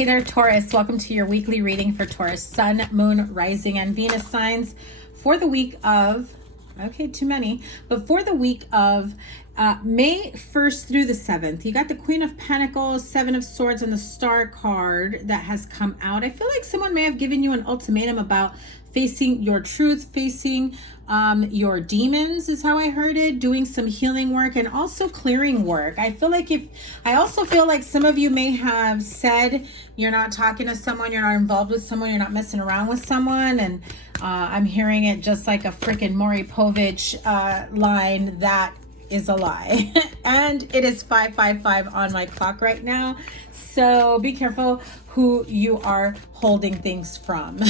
Hey there, Taurus. Welcome to your weekly reading for Taurus Sun, Moon, Rising, and Venus signs for the week of, okay, too many, but for the week of May 1st through the 7th. You got the Queen of Pentacles, Seven of Swords, and the Star card that has come out. I feel like someone may have given you an ultimatum about facing your truth, facing your demons is how I heard it, doing some healing work and also clearing work. I also feel like some of you may have said you're not talking to someone, you're not involved with someone, you're not messing around with someone, and I'm hearing it just like a freaking Maury Povich line. That is a lie. And it is 5:55 on my clock right now, so be careful who you are holding things from.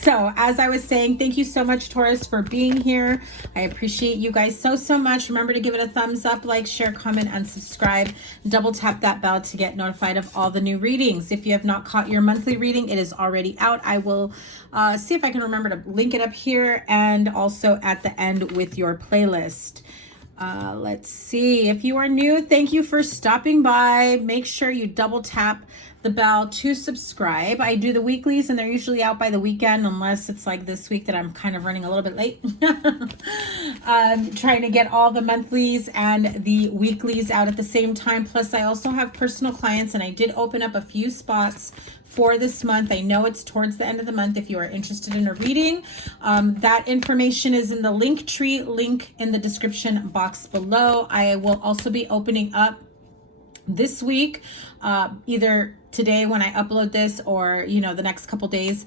So as I was saying, thank you so much, Taurus, for being here. I appreciate you guys so much. Remember to give it a thumbs up, like, share, comment, and subscribe. Double tap that bell to get notified of all the new readings. If you have not caught your monthly reading, it is already out. I will see if I can remember to link it up here and also at the end with your playlist. Let's see. If you are new, thank you for stopping by. Make sure you double tap the bell to subscribe. I do the weeklies and they're usually out by the weekend, unless it's like this week that I'm kind of running a little bit late. Trying to get all the monthlies and the weeklies out at the same time. Plus I also have personal clients, and I did open up a few spots for this month. I know it's towards the end of the month. If you are interested in a reading, that information is in the link tree, link in the description box below. I will also be opening up this week, either today when I upload this or, you know, the next couple days,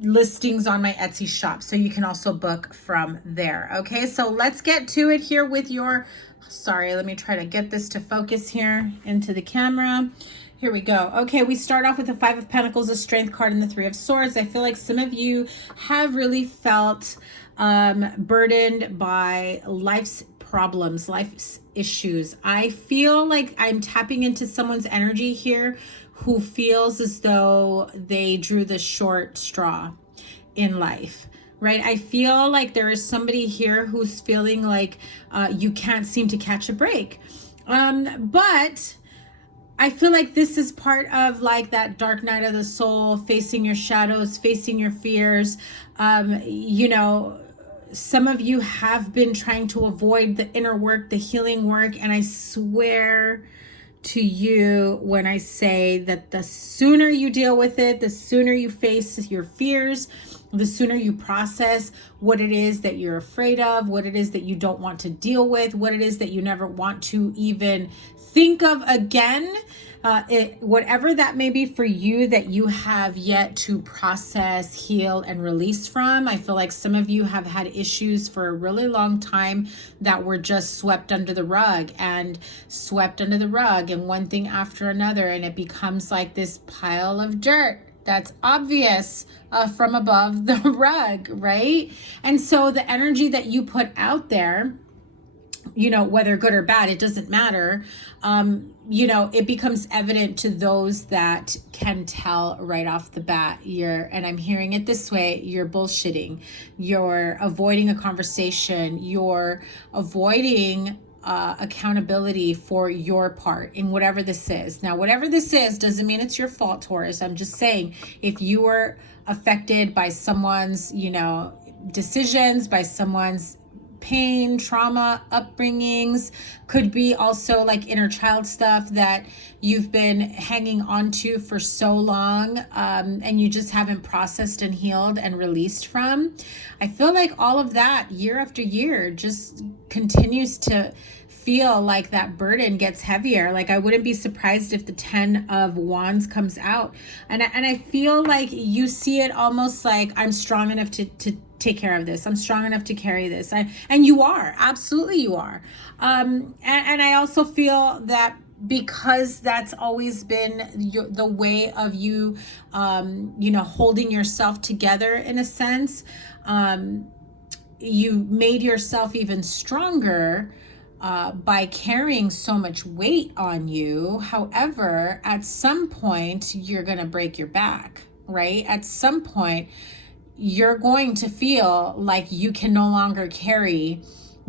listings on my Etsy shop. So you can also book from there. Okay, so let's get to it here with your, sorry, let me try to get this to focus here into the camera. Here we go. Okay, we start off with the Five of Pentacles, a Strength card, and the Three of Swords. I feel like some of you have really felt burdened by life's problems, life's issues. I feel like I'm tapping into someone's energy here who feels as though they drew the short straw in life, right? I feel like there is somebody here who's feeling like you can't seem to catch a break. But I feel like this is part of like that dark night of the soul, facing your shadows, facing your fears. You know, some of you have been trying to avoid the inner work, the healing work. And I swear to you when I say that the sooner you deal with it, the sooner you face your fears, the sooner you process what it is that you're afraid of, what it is that you don't want to deal with, what it is that you never want to even think of again, whatever that may be for you that you have yet to process, heal, and release from. I feel like some of you have had issues for a really long time that were just swept under the rug and one thing after another, and it becomes like this pile of dirt that's obvious from above the rug, right? And so the energy that you put out there, you know, whether good or bad, it doesn't matter. You know, it becomes evident to those that can tell right off the bat. And I'm hearing it this way, you're bullshitting, you're avoiding a conversation, you're avoiding accountability for your part in whatever this is. Now, whatever this is doesn't mean it's your fault, Taurus. I'm just saying, if you were affected by someone's, you know, decisions, by someone's pain, trauma, upbringings, could be also like inner child stuff that you've been hanging on to for so long, and you just haven't processed and healed and released from. I feel like all of that year after year just continues to feel like that burden gets heavier. Like I wouldn't be surprised if the 10 of Wands comes out, and I feel like you see it almost like, I'm strong enough to take care of this. I'm strong enough to carry this. And you are, absolutely you are. And I also feel that because that's always been the way of you, you know, holding yourself together in a sense, you made yourself even stronger by carrying so much weight on you. However, at some point, you're going to break your back, right? At some point, you're going to feel like you can no longer carry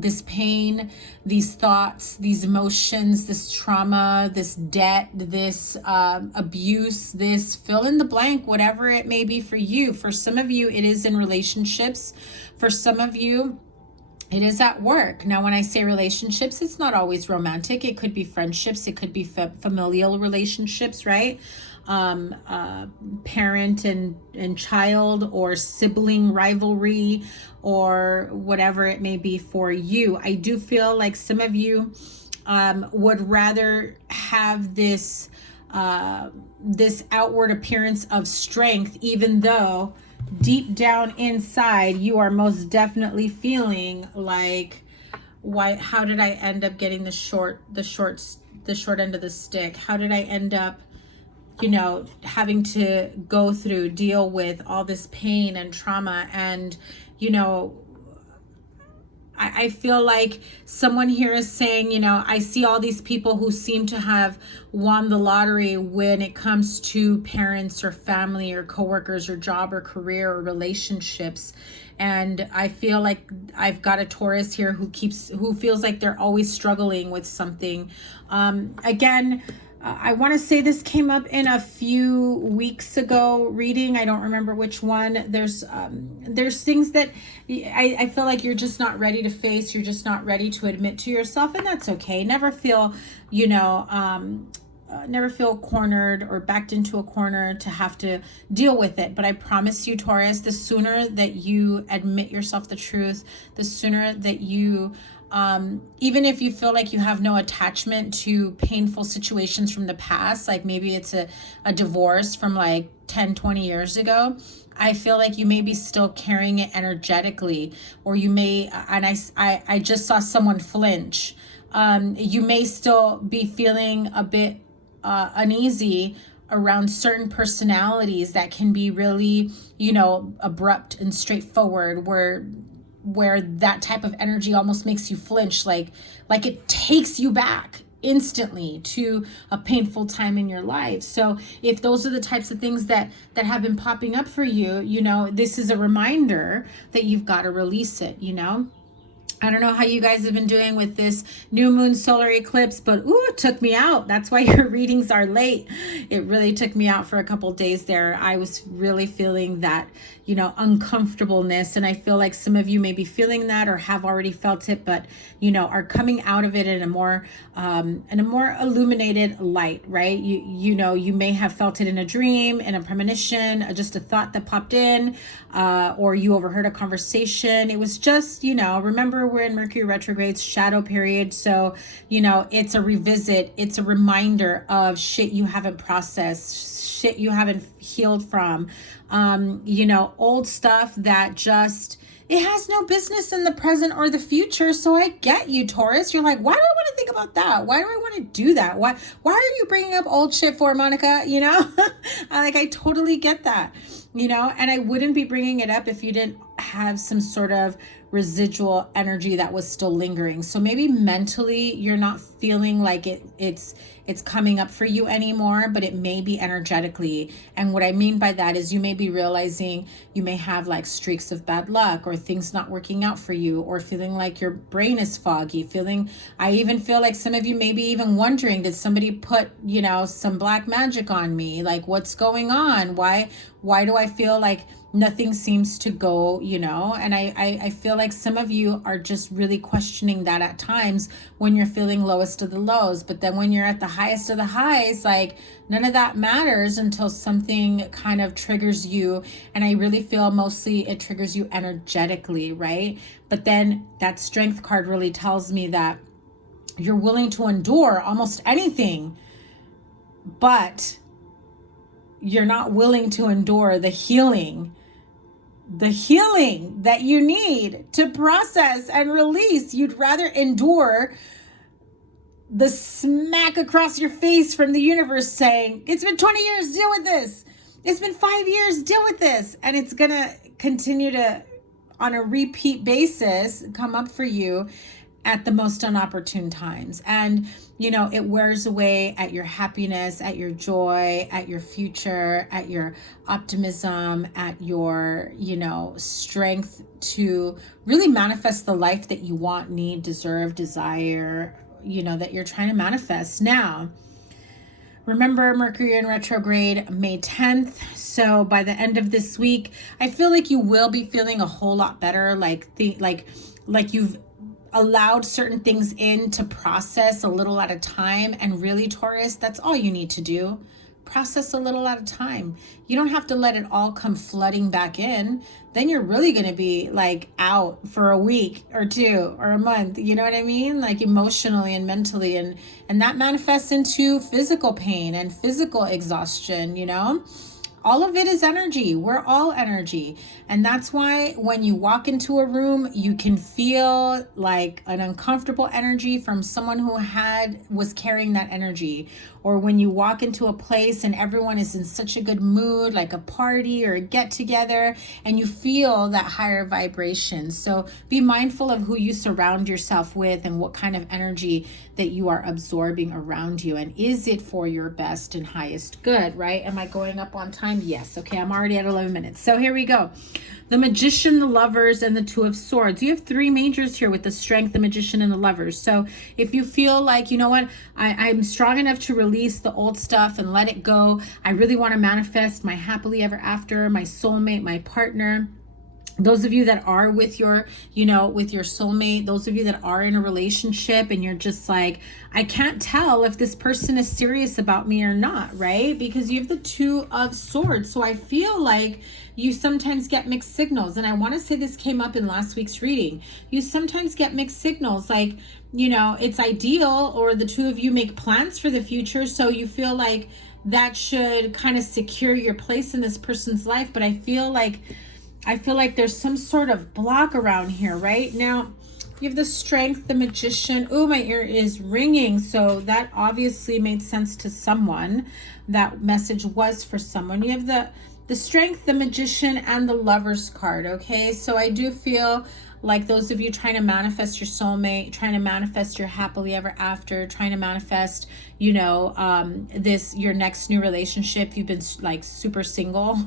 this pain, these thoughts, these emotions, this trauma, this debt, this abuse, this fill in the blank, whatever it may be for you. For some of you, it is in relationships. For some of you, it is at work. Now, when I say relationships, it's not always romantic. It could be friendships. It could be familial relationships, right? Parent and child, or sibling rivalry, or whatever it may be for you. I do feel like some of you would rather have this this outward appearance of strength, even though deep down inside you are most definitely feeling like, why, how did I end up getting the short end of the stick? How did I end up, you know, having to go through, deal with all this pain and trauma? And, you know, I feel like someone here is saying, you know, I see all these people who seem to have won the lottery when it comes to parents or family or coworkers or job or career or relationships. And I feel like I've got a Taurus here who feels like they're always struggling with something. Again, I want to say this came up in a few weeks ago reading. I don't remember which one. There's things that I feel like you're just not ready to face. You're just not ready to admit to yourself, and that's okay. Never feel, you know, never feel cornered or backed into a corner to have to deal with it. But I promise you, Taurus, the sooner that you admit yourself the truth, the sooner that you even if you feel like you have no attachment to painful situations from the past, like maybe it's a divorce from like 10, 20 years ago, I feel like you may be still carrying it energetically, or you may, and I just saw someone flinch. You may still be feeling a bit uneasy around certain personalities that can be really, you know, abrupt and straightforward, where that type of energy almost makes you flinch, like it takes you back instantly to a painful time in your life. So if those are the types of things that have been popping up for you, you know, this is a reminder that you've got to release it, you know. I don't know how you guys have been doing with this new moon solar eclipse, but ooh, it took me out. That's why your readings are late. It really took me out for a couple days there. I was really feeling that, you know, uncomfortableness. And I feel like some of you may be feeling that or have already felt it, but, you know, are coming out of it in a more illuminated light, right? You know, you may have felt it in a dream, in a premonition, just a thought that popped in, or you overheard a conversation. It was just, you know, remember, we're in Mercury retrograde's shadow period. So, you know, it's a revisit. It's a reminder of shit you haven't processed, shit you haven't healed from, you know, old stuff that just, it has no business in the present or the future. So I get you, Taurus. You're like, why do I want to think about that? Why do I want to do that? Why are you bringing up old shit for, Monica? You know, I totally get that, you know, and I wouldn't be bringing it up if you didn't have some sort of residual energy that was still lingering. So maybe mentally you're not feeling like it's coming up for you anymore, but it may be energetically. And what I mean by that is you may be realizing you may have like streaks of bad luck, or things not working out for you, or feeling like your brain is foggy, I even feel like some of you may be even wondering, did somebody put, you know, some black magic on me? Like, what's going on? Why do I feel like nothing seems to go, you know? And I feel like some of you are just really questioning that at times when you're feeling lowest of the lows. But then when you're at the highest of the highs, like none of that matters until something kind of triggers you. And I really feel mostly it triggers you energetically, right? But then that strength card really tells me that you're willing to endure almost anything, but you're not willing to endure the healing that you need to process and release. You'd rather endure the smack across your face from the universe saying, it's been 20 years, deal with this. It's been 5 years, deal with this. And it's going to continue to, on a repeat basis, come up for you. at the most inopportune times. And, you know, it wears away at your happiness, at your joy, at your future, at your optimism, at your, you know, strength to really manifest the life that you want, need, deserve, desire, you know, that you're trying to manifest. Now, remember, Mercury in retrograde May 10th. So by the end of this week, I feel like you will be feeling a whole lot better. Like you've allowed certain things in to process a little at a time. And really, Taurus, that's all you need to do. Process a little at a time. You don't have to let it all come flooding back in. Then you're really going to be like out for a week or two or a month. You know what I mean? Like emotionally and mentally. And that manifests into physical pain and physical exhaustion, you know? All of it is energy. We're all energy. And that's why when you walk into a room, you can feel like an uncomfortable energy from someone who was carrying that energy. Or when you walk into a place and everyone is in such a good mood, like a party or a get together, and you feel that higher vibration. So be mindful of who you surround yourself with and what kind of energy that you are absorbing around you. And is it for your best and highest good, right? Am I going up on time? Yes. Okay, I'm already at 11 minutes. So here we go. The Magician, the Lovers, and the Two of Swords. You have three majors here with the Strength, the Magician, and the Lovers. So if you feel like, you know what, I'm strong enough to release the old stuff and let it go. I really want to manifest my happily ever after, my soulmate, my partner. Those of you that are with your, you know, with your soulmate, those of you that are in a relationship and you're just like, I can't tell if this person is serious about me or not, right? Because you have the Two of Swords. So I feel like you sometimes get mixed signals. And I want to say this came up in last week's reading. You sometimes get mixed signals, like, you know, it's ideal, or the two of you make plans for the future. So you feel like that should kind of secure your place in this person's life. But I feel like there's some sort of block around here, right? Now, you have the Strength, the Magician. Oh, my ear is ringing. So that obviously made sense to someone. That message was for someone. You have the Strength, the Magician, and the Lovers card, okay? So I do feel like those of you trying to manifest your soulmate, trying to manifest your happily ever after, trying to manifest, you know, your next new relationship, you've been like super single.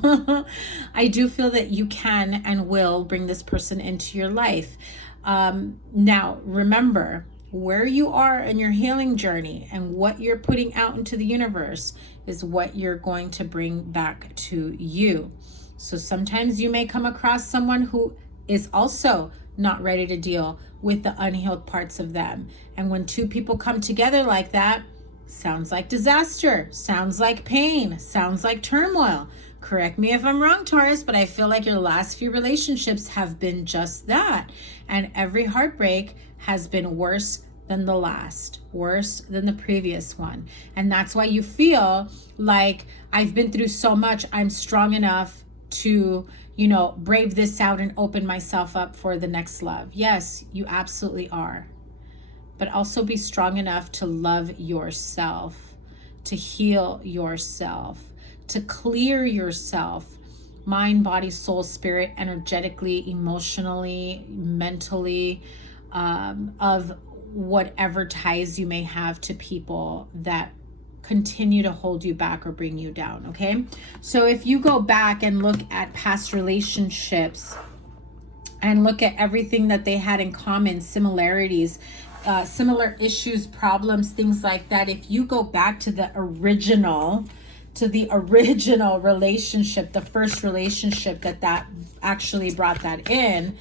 I do feel that you can and will bring this person into your life. Now, remember, where you are in your healing journey and what you're putting out into the universe is what you're going to bring back to you. So sometimes you may come across someone who is also not ready to deal with the unhealed parts of them. And when two people come together like that, sounds like disaster, sounds like pain, sounds like turmoil. Correct me if I'm wrong, Taurus, but I feel like your last few relationships have been just that. And every heartbreak has been worse than the last, worse than the previous one. And that's why you feel like, I've been through so much, I'm strong enough to, you know, brave this out and open myself up for the next love. Yes, you absolutely are. But also be strong enough to love yourself, to heal yourself, to clear yourself, mind, body, soul, spirit, energetically, emotionally, mentally, of whatever ties you may have to people that continue to hold you back or bring you down, okay? So if you go back and look at past relationships and look at everything that they had in common, similarities, similar issues, problems, things like that, if you go back to the original relationship, the first relationship that actually brought that in,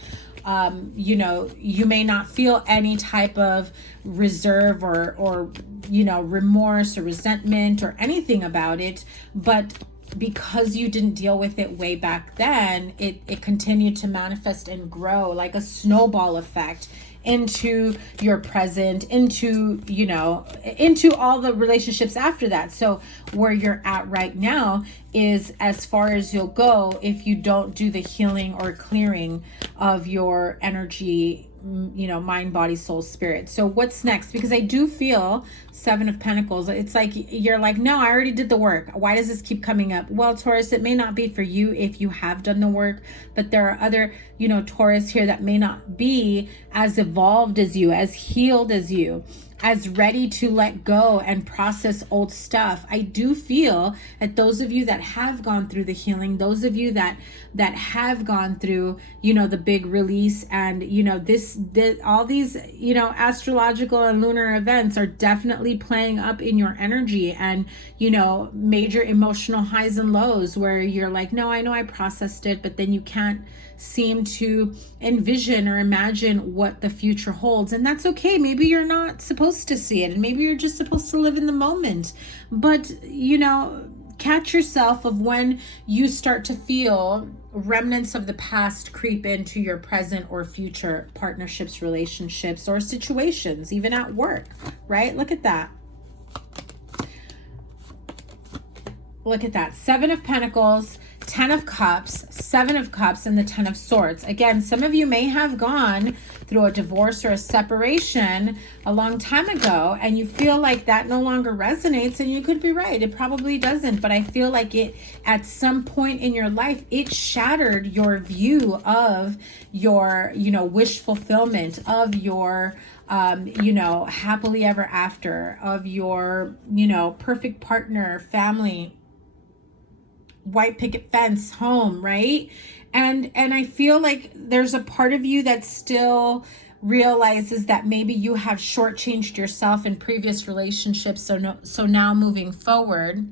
you know, you may not feel any type of reserve or you know, remorse or resentment or anything about it, but because you didn't deal with it way back then, it continued to manifest and grow like a snowball effect into your present, into, you know, into all the relationships after that. So where you're at right now is as far as you'll go if you don't do the healing or clearing of your energy you know, mind, body, soul, spirit. So what's next? Because I do feel Seven of Pentacles. It's like you're like, no, I already did the work. Why does this keep coming up? Well, Taurus, it may not be for you if you have done the work, but there are other, you know, Taurus here that may not be as evolved as you, as healed as you, as ready to let go and process old stuff. I do feel that those of you that have gone through the healing, those of you that have gone through, you know, the big release, and you know, all these, you know, astrological and lunar events are definitely playing up in your energy, and you know, major emotional highs and lows where you're like, no, I know I processed it, but then you can't seem to envision or imagine what the future holds. And that's okay. Maybe you're not supposed to see it, and maybe you're just supposed to live in the moment. But you know, catch yourself of when you start to feel remnants of the past creep into your present or future partnerships, relationships, or situations, even at work, right? Look at that. Look at that. Seven of Pentacles, Ten of Cups, Seven of Cups, and the Ten of Swords. Again, some of you may have gone through a divorce or a separation a long time ago, and you feel like that no longer resonates, and you could be right. It probably doesn't, but I feel like it, at some point in your life, it shattered your view of your, you know, wish fulfillment, of your, you know, happily ever after, of your, you know, perfect partner, family, white picket fence, home, right? And I feel like there's a part of you that still realizes that maybe you have shortchanged yourself in previous relationships. So now moving forward,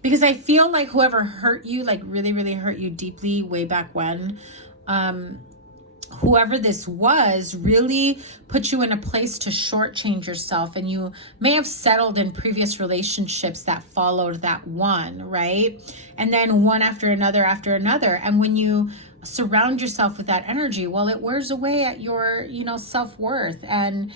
because I feel like whoever hurt you, like really, really hurt you deeply way back when, whoever this was really put you in a place to shortchange yourself, and you may have settled in previous relationships that followed that one, right? And then one after another, and when you surround yourself with that energy, well, it wears away at your, you know, self-worth and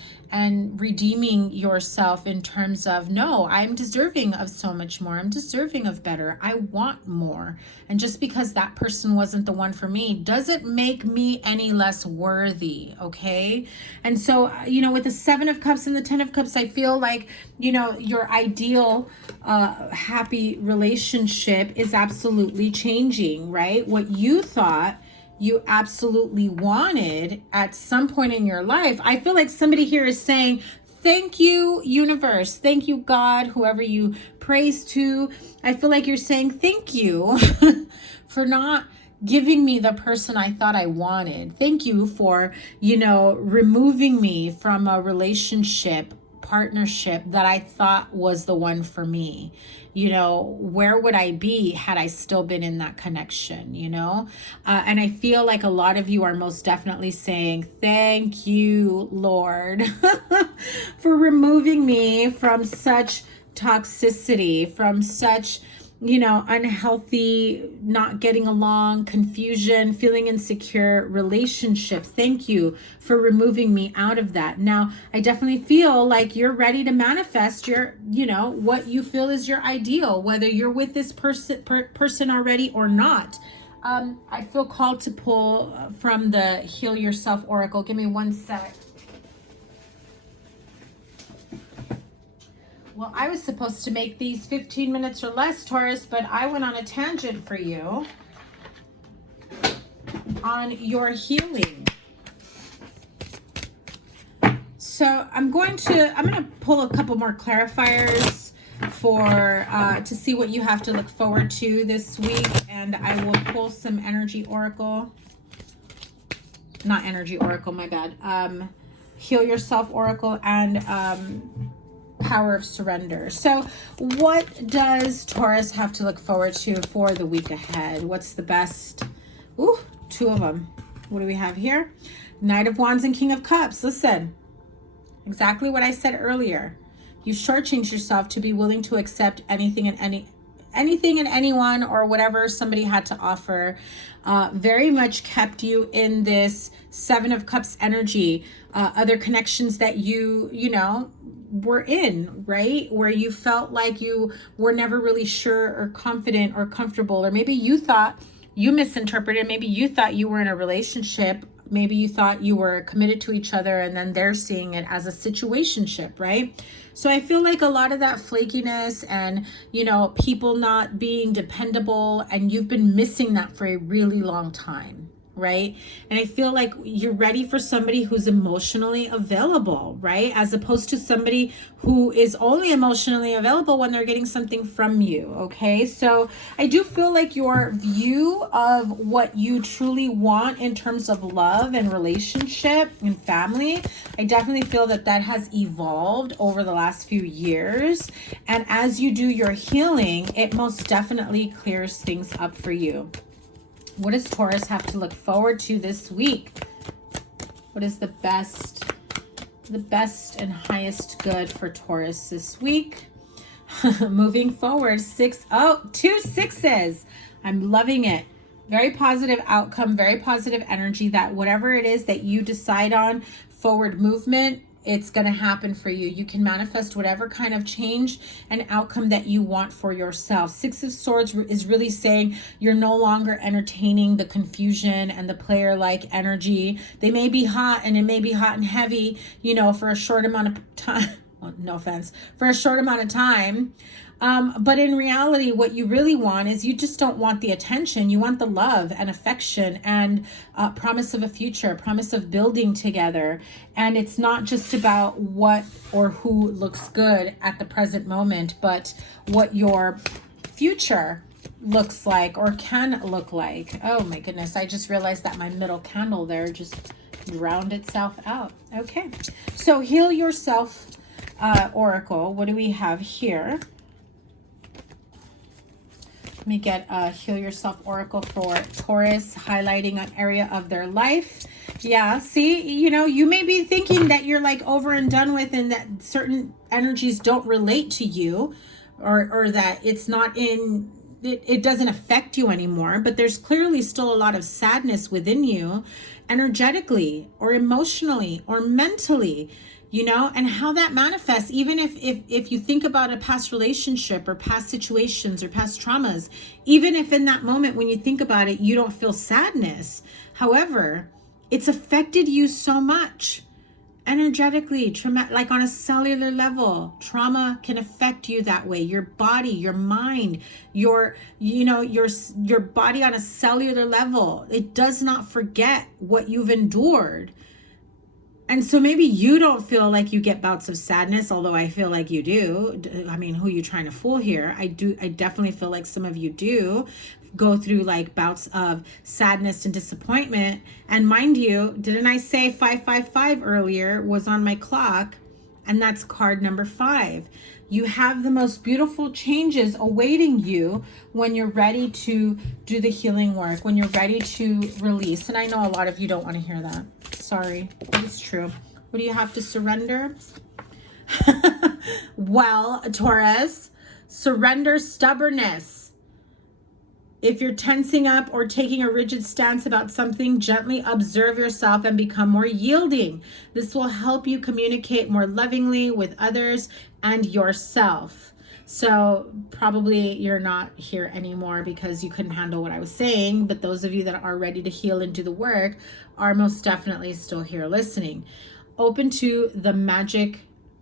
redeeming yourself in terms of, no, I'm deserving of so much more. I'm deserving of better. I want more. And just because that person wasn't the one for me doesn't make me any less worthy, okay? And so, you know, with the Seven of Cups and the Ten of Cups, I feel like, you know, your ideal happy relationship is absolutely changing, right? What you thought you absolutely wanted at some point in your life, I feel like somebody here is saying, thank you, universe. Thank you, God, whoever you praise to. I feel like you're saying thank you for not giving me the person I thought I wanted. Thank you for, you know, removing me from a relationship, partnership that I thought was the one for me. You know, where would I be had I still been in that connection, you know? And I feel like a lot of you are most definitely saying, thank you, Lord, for removing me from such toxicity, from such, you know, unhealthy, not getting along, confusion, feeling insecure relationship. Thank you for removing me out of that. Now, I definitely feel like you're ready to manifest your, you know, what you feel is your ideal, whether you're with this person already or not. I feel called to pull from the Heal Yourself Oracle. Give me one sec. Well, I was supposed to make these 15 minutes or less, Taurus, but I went on a tangent for you on your healing. So I'm going to pull a couple more clarifiers for to see what you have to look forward to this week, and I will pull some energy oracle. Not energy oracle, my bad. Heal Yourself Oracle and Power of Surrender. So what does Taurus have to look forward to for the week ahead? What's the best? Ooh, two of them. What do we have here? Knight of Wands and King of Cups. Listen, exactly what I said earlier. You shortchanged yourself to be willing to accept anything and anyone or whatever somebody had to offer. Very much kept you in this Seven of Cups energy. Other connections that you know, were in, right? Where you felt like you were never really sure or confident or comfortable, or maybe you thought you misinterpreted, maybe you thought you were in a relationship, maybe you thought you were committed to each other, and then they're seeing it as a situationship, right? So I feel like a lot of that flakiness and, you know, people not being dependable, and you've been missing that for a really long time, right? And I feel like you're ready for somebody who's emotionally available, right? As opposed to somebody who is only emotionally available when they're getting something from you, okay? So I do feel like your view of what you truly want in terms of love and relationship and family, I definitely feel that that has evolved over the last few years. And as you do your healing, it most definitely clears things up for you. What does Taurus have to look forward to this week? What is the best and highest good for Taurus this week? Moving forward, 2 sixes. I'm loving it. Very positive outcome, very positive energy, that whatever it is that you decide on, forward movement, it's going to happen for you. You can manifest whatever kind of change and outcome that you want for yourself. 6 of Swords is really saying you're no longer entertaining the confusion and the player-like energy. They may be hot, and it may be hot and heavy, you know, for a short amount of time. Well, no offense, for a short amount of time. But in reality, what you really want is, you just don't want the attention. You want the love and affection and promise of a future, promise of building together. And it's not just about what or who looks good at the present moment, but what your future looks like or can look like. Oh my goodness, I just realized that my middle candle there just drowned itself out. Okay, so Heal Yourself Oracle. What do we have here? Let me get a Heal Yourself Oracle for Taurus, highlighting an area of their life. Yeah, see, you know, you may be thinking that you're like over and done with, and that certain energies don't relate to you, or that it's not in, it doesn't affect you anymore. But there's clearly still a lot of sadness within you, energetically or emotionally or mentally. You know, and how that manifests, even if you think about a past relationship or past situations or past traumas, even if in that moment when you think about it, you don't feel sadness. However, it's affected you so much energetically, like on a cellular level. Trauma can affect you that way. Your body, your mind, your body on a cellular level, it does not forget what you've endured. And so maybe you don't feel like you get bouts of sadness, although I feel like you do. I mean, who are you trying to fool here? I definitely feel like some of you do go through like bouts of sadness and disappointment. And mind you, didn't I say 555 earlier was on my clock? And that's card number 5. You have the most beautiful changes awaiting you when you're ready to do the healing work, when you're ready to release. And I know a lot of you don't want to hear that. Sorry, but it's true. What do you have to surrender? Well, Taurus, surrender stubbornness. If you're tensing up or taking a rigid stance about something, gently observe yourself and become more yielding. This will help you communicate more lovingly with others and yourself. So probably you're not here anymore because you couldn't handle what I was saying, but those of you that are ready to heal and do the work are most definitely still here listening. Open to the magic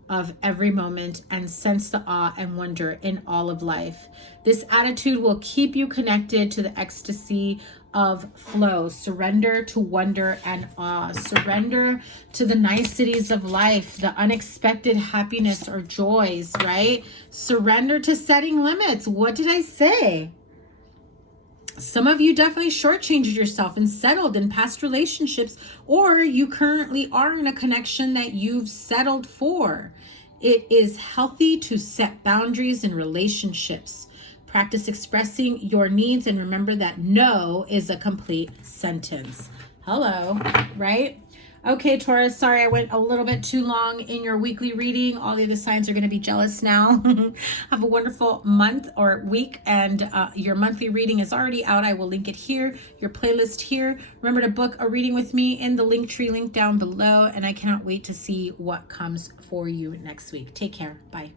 of every moment and sense the awe and wonder in all of life. This attitude will keep you connected to the ecstasy of flow. Surrender to wonder and awe. Surrender to the niceties of life, the unexpected happiness or joys, right? Surrender to setting limits. What did I say? Some of you definitely shortchanged yourself and settled in past relationships, or you currently are in a connection that you've settled for. It is healthy to set boundaries in relationships. Practice expressing your needs and remember that no is a complete sentence. Hello, right? Okay, Taurus, sorry I went a little bit too long in your weekly reading. All the other signs are going to be jealous now. Have a wonderful month or week, and your monthly reading is already out. I will link it here, your playlist here. Remember to book a reading with me in the Linktree link down below, and I cannot wait to see what comes for you next week. Take care. Bye.